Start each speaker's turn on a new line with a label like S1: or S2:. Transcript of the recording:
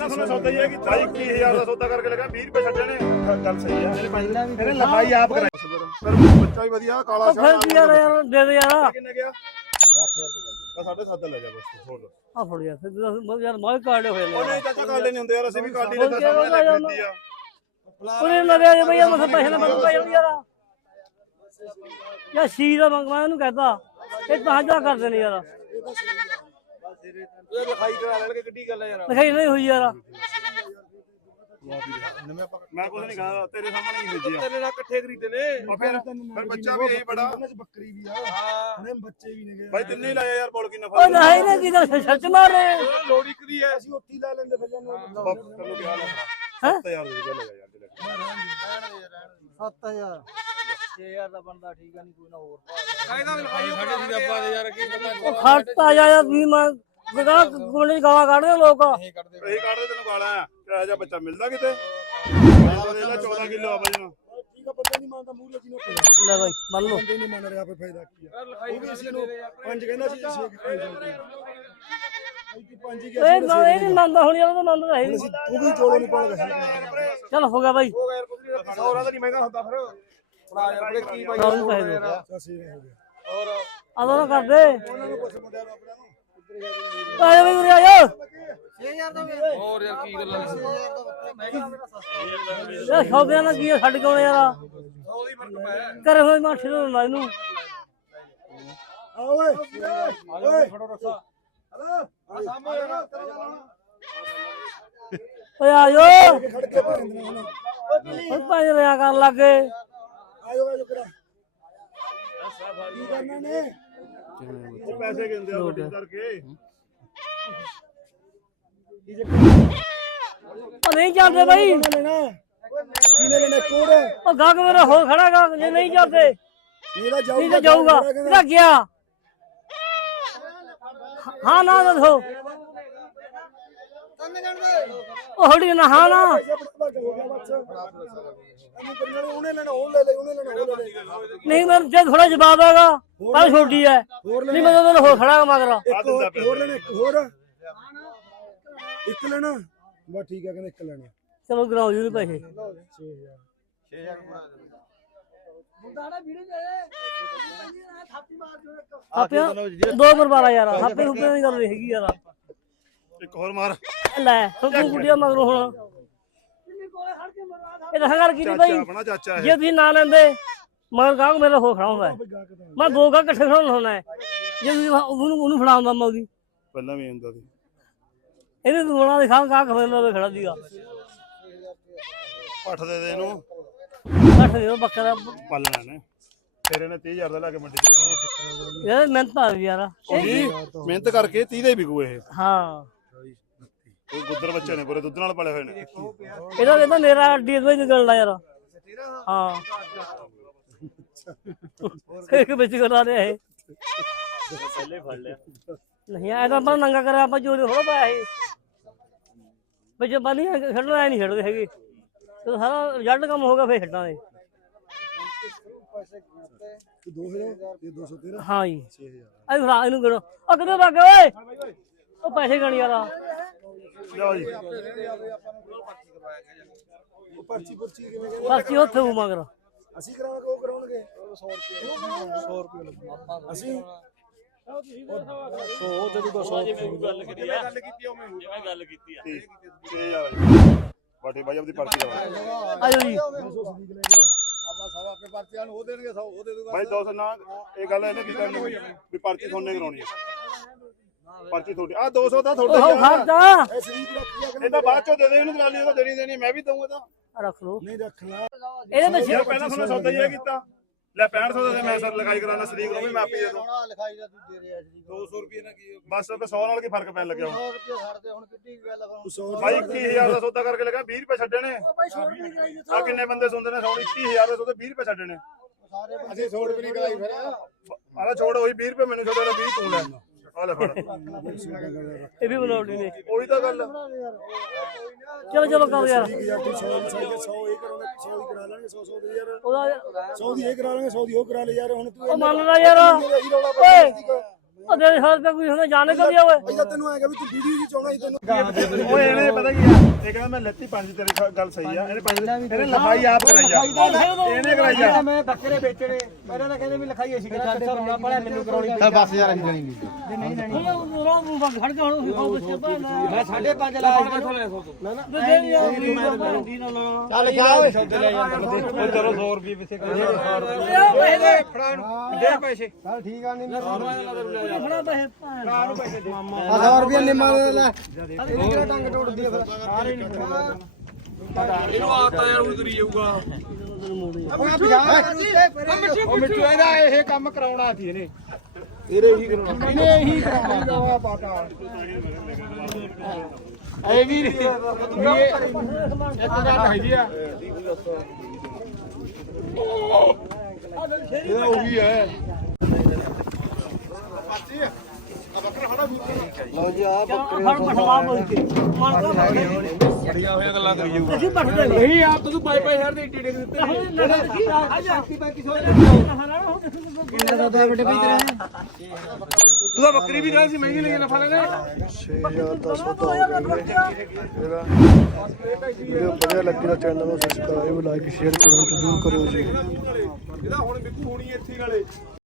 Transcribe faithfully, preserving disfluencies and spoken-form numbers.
S1: ਪਹਿਲਾਂ ਤੁਹਾਨੂੰ ਸੌਦਾ ਹੀ ਹੈ ਕਿ ਭਾਈ ਇੱਕੀ ਹਜ਼ਾਰ ਦਾ ਸੌਦਾ ਕਰਕੇ ਲਗਾ ਵੀਹ ਰੁਪਏ ਛੱਡੇ ਨੇ। ਗੱਲ ਸਹੀ ਹੈ ਇਹਨੇ ਲਫਾਈ ਆਪ ਕਰਾਈ ਫਿਰ ਬੱਚਾ ਵੀ ਵਧੀਆ ਕਾਲਾ
S2: ਫਿਰ ਕੀ ਯਾਰ ਯਾਰ ਦੇ ਦੇ ਯਾਰ
S1: ਕਿੰਨੇ ਗਿਆ ਆ ਸਾਡੇ ਸੱਤ ਲੈ ਜਾ ਬਸ ਹੋਰ
S2: ਆ ਫੜ ਯਾਰ ਫਿਰ ਯਾਰ ਮਾਲ ਕਾਰਡੇ ਹੋਏ ਨੇ
S1: ਉਹ ਨਹੀਂ ਚਾਚਾ ਕਾਰਡੇ ਨਹੀਂ ਹੁੰਦੇ ਯਾਰ ਅਸੀਂ ਵੀ ਕਾਰਡੀ ਲੈ ਸਾਹਮਣੇ ਲੈ ਜਾਂਦੀ ਆ
S2: ਉਹਨੇ ਲਗਿਆ ਜੇ ਭਈਆ ਮਸਾਂ ਪੈਸੇ ਨਾ ਬੰਦ ਪੈ ਜਾਣ ਯਾਰ ਯਾਰ ਸੀ ਦਾ ਮੰਗਵਾ ਇਹਨੂੰ ਕਹਤਾ ਇਹ ਤਾਂ ਜਾ ਕਰਦੇ ਨੇ ਯਾਰ
S1: ਇਹ ਲਿਖਾਈ ਕਰਾ ਲੈਣ ਕੇ ਕਿੱਡੀ ਗੱਲ ਹੈ ਯਾਰ
S2: ਲਿਖਾਈ ਨਹੀਂ ਹੋਈ ਯਾਰ
S1: ਮੈਂ ਕੁਝ ਨਹੀਂ ਕਹਾ ਤੇਰੇ ਸਾਹਮਣੇ ਹੀ ਭੇਜਿਆ
S3: ਤੇਰੇ ਨਾਲ ਇਕੱਠੇ ਖਰੀਦੇ ਨੇ
S1: ਉਹ ਫਿਰ ਫਿਰ ਬੱਚਾ ਵੀ ਇਹ ਬੜਾ
S4: ਬੱਕਰੀ ਵੀ ਆ ਹਾਂ ਬੱਚੇ ਵੀ ਨੇ
S1: ਭਾਈ ਤਿੰਨੇ ਲਾਇਆ ਯਾਰ ਬੋਲ ਕੀ ਨਫਾ
S2: ਉਹ ਨਹੀਂ ਨਾ ਕਿਦਾ ਸੱਚ ਮਾਰੇ
S3: ਲੋੜੀ ਕਦੀ ਐ
S4: ਅਸੀਂ ਉੱਥੇ ਲੈ ਲੈਂਦੇ ਫਿਰ ਜਾਨੂੰ
S1: ਤੈਨੂੰ ਕਿਹਾ ਨਾ ਸੱਤ ਹਜ਼ਾਰ ਦੇ ਗੱਲ ਯਾਰ
S4: ਸੱਤ ਹਜ਼ਾਰ ਛੇ ਹਜ਼ਾਰ ਦਾ ਬੰਦਾ ਠੀਕ ਆ ਨਹੀਂ ਕੋਈ ਨਾ ਹੋਰ
S3: ਕਾਇਦਾ ਲਿਖਾਈ ਸਾਡੇ ਦੀ ਆਪਾਂ ਯਾਰ ਕੀ ਪਤਾ
S2: ਉਹ ਖੜਤਾ ਜਾ ਵੀ ਮੈਂ ਗਗਾ ਕੋਲੇ ਗਾਲਾਂ ਕੱਢਦੇ ਲੋਕ
S1: ਇਹ ਕੱਢਦੇ ਤੈਨੂੰ ਗਾਲਾਂ ਕਿਹੋ ਜਿਹਾ ਬੱਚਾ ਮਿਲਦਾ ਕਿਤੇ ਇਹਦਾ ਚੌਦਾਂ ਕਿਲੋ ਆ ਬਾਈ ਨੂੰ
S4: ਠੀਕ ਆ ਬੰਦੇ ਨਹੀਂ ਮੰਨਦਾ ਮੂੰਹ ਲੱਗੀ ਨਾ
S2: ਲੈ ਬਾਈ ਮੰਨ ਲਓ
S4: ਬੰਦੇ ਨਹੀਂ ਮੰਨ ਰਿਹਾ ਫੇ ਫਾਇਦਾ ਕੀ ਆ ਉਹ ਵੀ ਅਸੀਂ ਨੂੰ ਪੰਜ ਕਹਿੰਦਾ ਸੀ ਛੇ ਕਿੱਥੇ ਜਾਊਗੀ ਪੰਜ ਹੀ ਗਿਆ
S2: ਇਹ ਨਾ ਇਹ ਨਹੀਂ ਮੰਨਦਾ ਹੁਣ ਯਾਰ ਉਹ ਮੰਨਦਾ ਹੈ
S4: ਸੀ ਤੂੰ ਵੀ ਜੋੜੋ ਨਹੀਂ ਪਾਉਣਾ
S2: ਚੱਲ ਹੋ ਗਿਆ ਬਾਈ
S3: ਹੋ ਗਿਆ ਯਾਰ ਕੁਝ ਸੌਰਾ ਤਾਂ ਨਹੀਂ ਮਹਿੰਗਾ ਹੁੰਦਾ ਫਿਰ ਬੜਾ ਯਾਰ ਕੀ ਭਾਈ
S2: ਸਾਨੂੰ ਪੈਸੇ ਦਿਓ
S4: ਅਸੀਂ ਹੋ ਗਿਆ
S3: ਹੋਰ
S2: ਆਦੋ ਨਾ ਕਰਦੇ
S4: ਉਹਨਾਂ ਨੂੰ ਪੁੱਛ ਮੁੰਡਿਆਂ ਨੂੰ ਆਪਣਾ ਨੂੰ
S2: ਆਜੋ ਵੀ ਉਰੇ ਆਜੋ
S4: ਛੇ ਹਜ਼ਾਰ ਦਾ
S3: ਹੋਰ ਯਾਰ ਕੀ ਗੱਲਾਂ ਨੇ
S2: ਯਾਰ ਸੌਦਿਆਂ ਨਾਲ ਕੀ ਆ ਛੱਡ ਕੇ ਆਉਣੇ ਯਾਰ
S3: ਸੌ ਦੀ ਫਰਕ ਪਿਆ
S2: ਕਰੇ ਹੋਏ ਮਾਠੇ ਨੂੰ ਨਾ ਇਹਨੂੰ
S4: ਆ ਓਏ ਓਏ ਫੜੋ ਰੱਖਾ ਹਲੋ
S3: ਆ ਸਾਹਮਣੇ ਯਾਰ
S2: ਓਏ ਆਜੋ
S4: ਖੜ ਕੇ ਪੈਂਦੇ ਹੁਣ
S2: ਹੁਣ ਪੰਜ ਰਿਆ ਕਰਨ ਲੱਗੇ
S4: ਆਇਓ ਆਇਓ ਕਰਾ ਕੀ ਕਰਨਾ ਨੇ
S1: ਉਹ ਪੈਸੇ ਕਹਿੰਦੇ ਆ ਵੱਡੀ ਕਰਕੇ
S2: ਉਹ ਨਹੀਂ ਚੱਲਦੇ ਬਾਈ
S4: ਲੈਣਾ ਕਿਨੇ ਲੈਣਾ ਕੋੜ
S2: ਉਹ ਗਾਗ ਮੇਰਾ ਹੋ ਖੜਾ ਗਾ ਜੇ ਨਹੀਂ ਚੱਲਦੇ
S4: ਇਹਦਾ
S2: ਨਹੀਂ ਤਾਂ
S4: ਜਾਊਗਾ
S2: ਜਾਊਗਾ ਇਹਦਾ ਗਿਆ ਹਾਂ ਨਾ ਦੱਸੋ ਉਹ ਹੜੀ ਨਾ ਹਾਂ ਨਾ
S4: ਉਹਨੇ ਲੈਣਾ ਉਹ ਲੈ ਲੈ ਉਹਨੇ ਲੈਣਾ ਉਹ ਲੈ ਲੈ
S2: ਨਹੀਂ ਮੈਂ ਜੇ ਥੋੜਾ ਜਵਾਬ ਆਗਾ ਤਾਂ ਛੋਟੀ ਹੈ ਨਹੀਂ ਮੈਂ ਉਹਨਾਂ ਹੋ ਖੜਾ ਮਗਰ
S4: ਇੱਕ ਹੋਰ ਲੈਣਾ ਇੱਕ ਹੋਰ ਇੱਕ ਲੈਣਾ ਬਸ ਠੀਕ ਹੈ ਕਹਿੰਦੇ ਇੱਕ ਲੈਣਾ
S2: ਚਲੋ ਗਰਾਉ ਜੀ ਪੈਸੇ
S4: ਛੇ ਹਜ਼ਾਰ
S3: ਛੇ ਹਜ਼ਾਰ ਬਣਾ ਦੇ
S2: ਆਪਿਆ ਦੋ ਬਰਬਾਰਾ ਯਾਰ ਆਪੇ ਰੁਪਏ ਦੀ ਗੱਲ ਨਹੀਂ ਹੈਗੀ ਯਾਰ
S1: ਇੱਕ ਹੋਰ ਮਾਰ
S2: ਲੈ ਤੂੰ ਗੁੱਡੀਆਂ ਮਗਰੋਂ ਹੁਣ ਇਹ ਤਾਂ ਗੱਲ ਕੀਤੀ ਬਾਈ
S1: ਆਪਣਾ ਚਾਚਾ
S2: ਜੇ ਤੁਸੀਂ ਨਾ ਲੈਂਦੇ ਮਗਰ ਗਾਹਕ ਮੇਰਾ ਹੋ ਖੜਾ ਹੁੰਦਾ ਮੈਂ ਦੋ ਗਾਹਕ ਇਕੱਠੇ ਖੜਾਉਣਾ ਹੁੰਦਾ ਜੇ ਤੁਸੀਂ ਉਹਨੂੰ ਉਹਨੂੰ ਫੜਾਉਂਦਾ ਮੈਂ ਉਹਦੀ
S1: ਪਹਿਲਾਂ ਵੀ ਹੁੰਦਾ ਸੀ
S2: ਇਹਨੇ ਦੁਆਣਾ ਦੇ ਖਾਂ ਗਾਹਕ ਮੇਰੇ ਨਾਲ ਖੜਾ ਸੀਗਾ
S1: ਪੱਠ ਦੇ ਦੇ ਇਹਨੂੰ
S2: ਕੱਠ ਦੇ ਬੱਕਰਾ
S1: ਪਾਲਣਾ ਨੇ ਫਿਰ ਇਹਨੇ ਤੀਹ ਹਜ਼ਾਰ ਦਾ ਲੈ ਕੇ ਮੰਡੀ ਚ
S2: ਯਾਰ ਮਿਹਨਤ ਆ ਗਈ ਯਾਰ
S1: ਜੀ ਮਿਹਨਤ ਕਰਕੇ ਤੀਹ ਦੇ ਵਿਕੂ ਇਹ
S2: ਹਾਂ
S1: ਇਹ ਗੁੱਦਰ ਬੱਚੇ ਨੇ ਪੂਰੇ ਦੁੱਧ ਨਾਲ ਪਲੇ ਹੋਏ ਨੇ
S2: ਇਹਦਾ ਇਹਦਾ ਮੇਰਾ ਅੱਡੀ ਤੋਂ ਹੀ ਨਿਕਲਣਾ ਯਾਰ ਹਾਂ ਇੱਕ ਵਿੱਚ ਕਰਾ ਲਿਆ ਇਹ
S1: ਪਹਿਲੇ ਫੜ ਲਿਆ
S2: ਨਹੀਂ ਐ ਤਾਂ ਆਪਾਂ ਨੰਗਾ ਕਰਿਆ ਆਪਾਂ ਜੋੜੇ ਥੋੜਾ ਪਾਇਆ ਇਹ ਵਿੱਚ ਬਾਨੀ ਖੇਡਣਾ ਐ ਨਹੀਂ ਖੇਡਦੇ ਹੈਗੇ ਜਦੋਂ ਸਾਰਾ ਰਿਜ਼ਲਟ ਕੰਮ ਹੋ ਗਿਆ ਫੇਰ ਖੇਡਾਂਗੇ
S4: ਦੋ ਹਜ਼ਾਰ ਤੇ ਦੋ ਸੌ ਤੇਰਾਂ
S2: ਹਾਂ ਜੀ
S4: ਛੇ ਹਜ਼ਾਰ
S2: ਆਈ ਫੜਾ ਇਹਨੂੰ ਗਿਣੋ ਉਹ ਕਿੱਥੇ ਵਗ ਓਏ ਉਹ ਪੈਸੇ ਗਣ ਯਾਰ
S1: ਲਓ ਜੀ
S4: ਉਹ ਪਰਚੀ ਪੁਰਚੀ ਕਿਵੇਂ ਕਹਿੰਦੇ
S2: ਪਰਚੀ ਉੱਥੇ ਉਹ ਮਗਰ
S4: ਅਸੀਂ ਕਰਾਵਾਂਗੇ ਉਹ ਕਰਾਉਣਗੇ ਸੌ ਰੁਪਏ ਸੌ ਰੁਪਏ ਲੱਗੂ ਅਸੀਂ ਸੌ ਜਦੋਂ ਦਾ ਸੌ
S3: ਗੱਲ ਕੀਤੀ ਆ ਗੱਲ ਕੀਤੀ ਉਵੇਂ ਜਿਵੇਂ ਗੱਲ ਕੀਤੀ ਆ
S1: ਛੇ ਹਜ਼ਾਰ ਬਾਟੇ ਬਾਈ ਆਪਦੀ ਪਰਚੀ ਦਵਾ
S2: ਆਜੋ ਜੀ
S4: ਆਪਾਂ ਸਭ ਆਪਣੇ ਪਰਚੀਆਂ ਨੂੰ ਉਹ ਦੇਣਗੇ ਸੌ ਉਹ ਦੇ ਦੂਗਾ
S1: ਬਾਈ ਦੋ ਸੌ ਨਾ ਇਹ ਗੱਲ ਇਹਨੇ ਕੀ ਕਰਨੀ ਵੀ ਪਰਚੀ ਥੋਨੇ ਕਰਾਉਣੀ ਹੈ ਪਰਚੀ ਤੁਹਾਡੀ ਆ ਦੋ ਸੌ ਤਾਂ
S2: ਉਹ
S1: ਤੁਹਾਡਾ
S2: ਖਰਚਾ
S4: ਇਹ ਸਰੀਰ ਰੱਖਿਆ
S1: ਇਹ ਤਾਂ ਬਾਅਦ ਚੋਂ ਦੇ ਦੇ ਇਹਨੂੰ ਦਲਾਲੀ ਉਹਦਾ ਦੇਣੀ ਦੇਣੀ ਮੈਂ ਵੀ ਦਊਂਗਾ ਤਾਂ
S2: ਰੱਖ ਲੋ
S4: ਨਹੀਂ ਰੱਖਣਾ
S2: ਇਹਦੇ ਵਿੱਚ
S1: ਯਾਰ ਪਹਿਲਾਂ ਤੁਹਾਨੂੰ ਸੌਦਾ ਹੀ ਇਹ ਕੀਤਾ ਲੈ ਪੈਂਹਠ ਸੌ ਦਾ ਤੇ ਮੈਂ ਸਰ ਲਗਾਈ ਕਰਾਉਣਾ ਸਰੀਕ ਨੂੰ ਵੀ ਮੈਂ ਆਪੇ ਦੇ ਦੂੰ
S4: ਲਿਖਾਈ ਦਾ ਤੂੰ ਦੇ ਰਿਹਾ ਜੀ
S3: ਦੋ ਸੌ ਰੁਪਏ ਨਾਲ ਕੀ
S1: ਬਸ ਤੇ ਸੌ ਨਾਲ ਕੀ ਫਰਕ ਪੈਣ ਲੱਗਿਆ ਹੁਣ
S4: ਸੌ ਰੁਪਏ ਛੱਡਦੇ ਹੁਣ ਕਿੱਡੀ ਗੱਲ ਆ
S1: ਬਾਈ ਇੱਕੀ ਹਜ਼ਾਰ ਦਾ ਸੌਦਾ ਕਰਕੇ ਲਗਾ ਵੀਹ ਰੁਪਏ ਛੱਡੇ ਨੇ ਆ ਕਿੰਨੇ ਬੰਦੇ ਸੁਣਦੇ ਨੇ ਸੌ ਇੱਕੀ ਹਜ਼ਾਰ ਦਾ ਸੌਦਾ ਵੀਹ ਰੁਪਏ ਛੱਡੇ ਨੇ
S4: ਸਾਰੇ ਅਸੀਂ ਛੋੜ ਵੀ ਨਹੀਂ ਕਰਾਈ ਫਿਰ
S1: ਆਲਾ ਛੋੜ ਹੋਈ ਵੀਹ ਰੁਪਏ ਮੈਨੂੰ ਛੱਡਿਆ ਵੀਹ ਤੂੰ ਲੈ ਆ ਲੈ ਫੜ
S2: ਇਹ ਵੀ ਬਣਾਉਣੀ ਨੇ
S1: ਉਹੀ ਤਾਂ ਗੱਲ
S2: ਚਲੋ ਚਲੋ ਕਰੋ ਯਾਰ
S4: ਯਾਰ ਤੂੰ ਸੌ ਦੀ ਸੌ ਇਹ ਕਰਾਉਣਾ ਸੌ ਹੀ ਕਰਾ ਲਾਂਗੇ ਸੌ ਸੌ ਦੀ ਯਾਰ
S2: ਉਹਦਾ
S4: ਸੌ ਦੀ ਇਹ ਕਰਾ ਲਾਂਗੇ ਸੌ ਦੀ ਉਹ ਕਰਾ ਲੈ ਯਾਰ ਹੁਣ ਤੂੰ
S2: ਉਹ ਮੰਨ ਲੈ ਯਾਰ ਓਏ ਉਹ ਦੇ ਹਜ਼ਾਰ ਰੁਪਏ ਕੋਈ ਹੁੰਦਾ ਜਾਣੇ ਕਦੀ ਓਏ
S4: ਇਹਦਾ ਤੈਨੂੰ ਆਏਗਾ ਵੀ ਤੂੰ ਵੀਡੀਓ ਜੀ ਚਾਉਣਾ ਸੀ ਤੈਨੂੰ
S1: ਓਏ ਇਹਨੇ ਪਤਾ ਕੀ ਆ ਇਹ ਕਹਿੰਦਾ ਮੈਂ ਲੈਤੀ ਪੰਜ ਤੇਰੀ ਗੱਲ ਸਹੀ ਆ ਇਹਨੇ ਪੰਜ ਇਹਨੇ ਲਿਖਾਈ ਆਪ ਕਰਾਈ ਆ ਇਹਨੇ ਕਰਾਈ ਆ
S3: ਮੈਂ ਬੱਕਰੇ ਵੇਚਣੇ ਪਹਿਲਾਂ ਤਾਂ ਕਹਿੰਦੇ ਵੀ ਲਿਖਾਈ ਅਸੀਂ ਕਿਹੜਾ ਨਾ ਪੜਿਆ ਮੈਨੂੰ ਕਰਾਉਣੀ
S5: ਚੱਲ ਬਸ ਯਾਰ ਅਸੀਂ ਜਾਣੀ ਨਹੀਂ
S2: ਖੜ ਕੇ ਹੁਣ ਉਹ ਬੱਚੇ ਭਾਣਾ
S3: ਮੈਂ ਸਾਢੇ ਪੰਜ ਲਾ ਕੇ ਨਾ ਨਾ
S2: ਦੇ ਯਾਰ ਦੀ ਨਾ ਨਾ
S5: ਚੱਲ ਜਾ ਓਏ
S3: ਚਲੋ ਸੌ ਰੁਪਏ ਪਿੱਛੇ ਕਰ ਦੇ ਪੈਸੇ
S5: ਚੱਲ ਠੀਕ ਆ ਨਹੀਂ
S2: ਫੜਾ ਪੈਸੇ
S3: ਕਾਰ ਨੂੰ ਪੈਸੇ ਦੇ
S5: ਆ ਸੌ ਰੁਪਏ ਨਿੰਮਾ ਦੇ ਲੈ
S3: ਇਹਨੂੰ ਕਿਹੜਾ ਟੰਗ ਟੁੱਟਦੀ ਆ ਫਿਰ ਸਾਰੇ ਨਹੀਂ ਇਹਨੂੰ ਆਤਾ ਯਾਰ ਉਹ ਕਰੀ ਜਾਊਗਾ
S5: ਆਪਣਾ ਪੰਜਾਹ
S3: ਉਹ ਮਿੱਠੂ ਇਹਦਾ ਇਹ ਕੰਮ ਕਰਾਉਣਾ ਸੀ ਇਹਨੇ ਇਹਨੇ ਇਹੀ ਕਰਾਉਣਾ ਇਹਨੇ ਇਹੀ ਕਰਾਉਣਾ ਪਾਤਾ ਐ ਵੀ ਇੱਕ ਗੱਲ ਹੈਗੀ ਆ ਇਹ ਉਹੀ ਹੈ
S5: ਲਓ ਜੀ ਆ
S2: ਫੜ ਪਠਵਾ ਬੋਲ ਕੇ ਮਾਰ ਕੇ
S3: ਬੜੀਆਂ ਹੋਈਆਂ ਗੱਲਾਂ ਕਰੀ ਜਾਊਗਾ
S2: ਅਸੀਂ ਪਠਦੇ ਨਹੀਂ
S3: ਨਹੀਂ ਆਪ ਤੂੰ ਪਾਈ ਪਾਈ ਹਜ਼ਾਰ ਦੇ ਏਡੇ ਏਡੇ ਦਿੱਤੇ
S2: ਹੁਣ ਲਗਾ ਕੀ ਆ ਜਾ
S3: ਬਾਕੀ ਸੋ
S2: ਹਰਾਣਾ ਹੋ
S5: ਕਿੰਨਾ ਦਾ ਵੱਡੇ ਪੀਤ ਰਹੇ
S3: ਤੂੰ ਤਾਂ ਬੱਕਰੀ ਵੀ ਕਹਿੰਦਾ ਸੀ ਮਹਿੰਗੀ ਲਈ ਨਫਾ ਲੈਣੇ
S4: ਛੇ ਹਜ਼ਾਰ ਦਾ ਸੌਦਾ ਹੋ ਗਿਆ ਇਹਦਾ ਵੀਡੀਓ ਵਧੀਆ ਲੱਗੀ ਤਾਂ ਚੈਨਲ ਨੂੰ ਸਬਸਕ੍ਰਾਈਬ ਲਾਈਕ ਸ਼ੇਅਰ ਕਮੈਂਟ ਜ਼ਰੂਰ ਕਰਿਓ ਜੀ
S3: ਇਹਦਾ ਹੁਣ ਬਿੱਕੂ ਹੋਣੀ ਇੱਥੇ ਨਾਲੇ